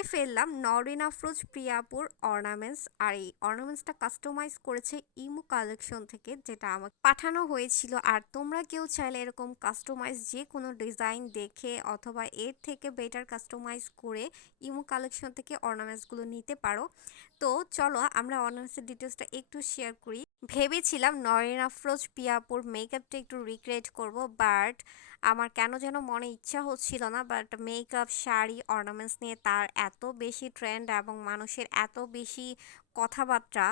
করে ফেললাম নরিন আফরোজ প্রিয়াপুর অর্নামেন্টস। আর এই অর্নামেন্টসটা কাস্টমাইজ করেছে ইমু কালেকশন থেকে, যেটা আমাকে পাঠানো হয়েছিল। আর তোমরা কেউ চাইলে এরকম কাস্টমাইজ যে কোনো ডিজাইন দেখে অথবা এর থেকে বেটার কাস্টমাইজ করে ইমু কালেকশন থেকে অর্নামেন্টসগুলো নিতে পারো। তো চলো আমরা অর্নামেন্টসের ডিটেলসটা একটু শেয়ার করি। ভেবেছিলাম নরিন আফরোজ পিয়াপুর মেকআপটা একটু রিক্রিয়েট করব, বাট আমার কেন যেন মনে ইচ্ছা হচ্ছিল না। বাট মেকআপ, শাড়ি, অর্নামেন্টস নিয়ে তার এত বেশি ট্রেন্ড এবং মানুষের এত বেশি কথাবার্তা,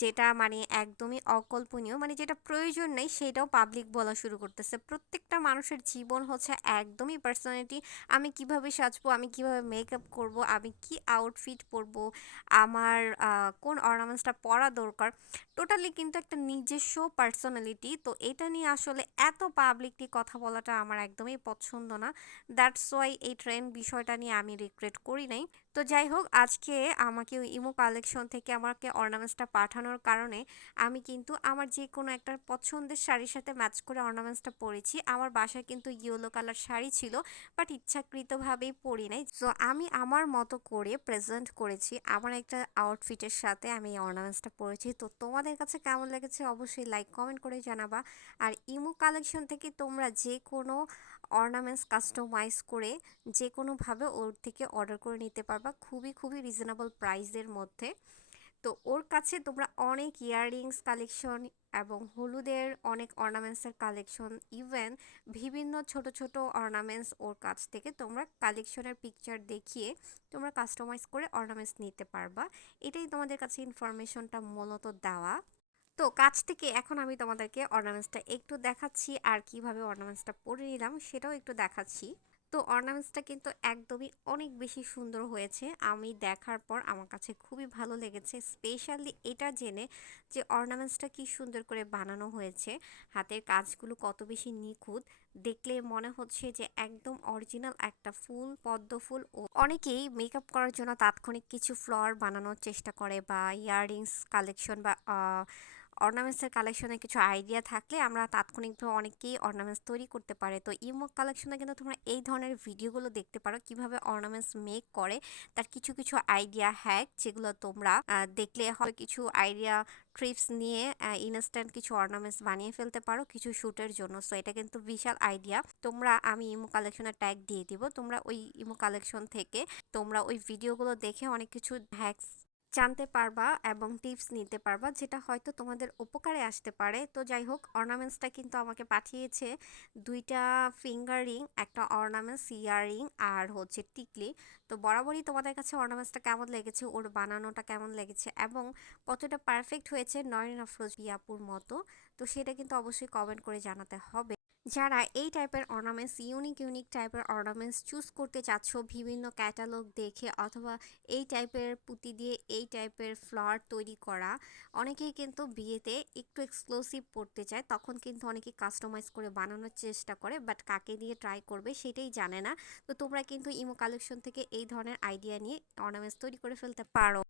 যেটা মানে একদমই অকল্পনীয়, মানে যেটা প্রয়োজন নেই সেটাও পাবলিক বলা শুরু করতেছে। প্রত্যেকটা মানুষের জীবন হচ্ছে একদমই পার্সোনালিটি। আমি কিভাবে সাজবো, আমি কিভাবে মেকআপ করব, আমি কি আউটফিট পরবো, আমার কোন অর্নামেন্টসটা পরা দরকার, টোটালি কিন্তু একটা নিজস্ব পার্সোনালিটি। তো এটা নিয়ে আসলে এত পাবলিকলি কথা বলাটা আমার একদমই পছন্দ না। দ্যাটস ওয়াই এই ট্রেন্ড বিষয়টা নিয়ে আমি রিগ্রেট করি নাই। তো যাই হোক, আজকে আমাকে ওই ইমো কালেকশন থেকে আমাকে অর্নামেন্টসটা পাঠানোর কারণে আমি কিন্তু আমার যে কোনো একটা পছন্দের শাড়ির সাথে ম্যাচ করে অর্নামেন্টসটা পরেছি। আমার বাসায় কিন্তু ইয়েলো কালার শাড়ি ছিল, বাট ইচ্ছাকৃতভাবেই পরি নাই। সো আমি আমার মতো করে প্রেজেন্ট করেছি আমার একটা আউটফিটের সাথে, আমি এই অর্নামেন্টসটা পরেছি। তো তোমাদের কাছে কেমন লেগেছে অবশ্যই লাইক কমেন্ট করে জানাবা। আর ইমো কালেকশন থেকে তোমরা যে কোনো অর্নামেন্টস কাস্টমাইজ করে যে কোনোভাবে ওর থেকে অর্ডার করে নিতে পারবা, খুবই খুবই রিজনেবল প্রাইসের মধ্যে। তো ওর কাছে তোমরা অনেক ইয়াররিংস কালেকশন এবং হলুদের অনেক অর্নামেন্টসের কালেকশন, ইভেন বিভিন্ন ছোট ছোট অর্নামেন্টস ওর কাছ থেকে তোমরা কালেকশনের পিকচার দেখিয়ে তোমরা কাস্টমাইজ করে অর্নামেন্টস নিতে পারবা। এটাই তোমাদের কাছে ইনফরমেশনটা মূলত দেওয়া। তো কাছ থেকে এখন আমি তোমাদেরকে অর্নামেন্টসটা একটু দেখাচ্ছি, আর কিভাবে অর্নামেন্টসটা পরে নিলাম সেটাও একটু দেখাচ্ছি। তো অর্নামেন্টসটা কিন্তু একদমই অনেক বেশি সুন্দর হয়েছে। আমি দেখার পর আমার কাছে খুবই ভালো লেগেছে, স্পেশালি এটা জেনে যে অর্নামেন্টসটা কি সুন্দর করে বানানো হয়েছে, হাতের কাজগুলো কত বেশি নিখুঁত। দেখলে মনে হচ্ছে যে একদম অরিজিনাল একটা ফুল, পদ্ম ফুল। ও অনেকেই মেকআপ করার জন্য তাৎক্ষণিক কিছু ফ্লাওয়ার বানানোর চেষ্টা করে, বা ইয়াররিংস কালেকশন বা অর্নামেন্টসের কালেকশনে কিছু আইডিয়া থাকলে আমরা তাৎক্ষণিকভাবে অনেকেই অর্নামেন্টস তৈরি করতে পারে। তো ইমো কালেকশনে কিন্তু তোমরা এই ধরনের ভিডিওগুলো দেখতে পারো, কিভাবে অর্নামেন্টস মেক করে, তার কিছু কিছু আইডিয়া হ্যাক, যেগুলো তোমরা দেখলে হয় কিছু আইডিয়া ট্রিপস নিয়ে ইনস্ট্যান্ট কিছু অর্নামেন্টস বানিয়ে ফেলতে পারো কিছু শ্যুটের জন্য। সো এটা কিন্তু বিশাল আইডিয়া। তোমরা, আমি ইমো কালেকশনের ট্যাগ দিয়ে দিব, তোমরা ওই ইমো কালেকশন থেকে তোমরা ওই ভিডিওগুলো দেখে অনেক কিছু হ্যাকস জানতে পারবা এবং টিপস নিতে পারবা, যেটা হয়তো তোমাদের উপকারে আসতে পারে। তো যাই হোক, অর্নামেন্টসটা কিন্তু আমাকে পাঠিয়েছে দুইটা ফিঙ্গার রিং, একটা অর্নামেন্টস ইয়াররিং, আর হচ্ছে টিকলি। তো বরাবরই তোমাদের কাছে অর্নামেন্টসটা কেমন লেগেছে, ওর বানানোটা কেমন লেগেছে এবং কতটা পারফেক্ট হয়েছে নয়ন আফরোজ বিয়াপুর মতো, তো সেটা কিন্তু অবশ্যই কমেন্ট করে জানাতে হবে। যারা এই টাইপের অর্নামেন্টস, ইউনিক ইউনিক টাইপের অর্নামেন্টস চুজ করতে চাচ্ছ বিভিন্ন ক্যাটালগ দেখে, অথবা এই টাইপের পুঁতি দিয়ে এই টাইপের ফ্লাওয়ার তৈরি করা, অনেকেই কিন্তু বিয়েতে একটু এক্সক্লুসিভ পড়তে চায়, তখন কিন্তু অনেকেই কাস্টমাইজ করে বানানোর চেষ্টা করে, বাট কাকে দিয়ে ট্রাই করবে সেটাই জানে না। তো তোমরা কিন্তু ইমো কালেকশন থেকে এই ধরনের আইডিয়া নিয়ে অর্নামেন্টস তৈরি করে ফেলতে পারো।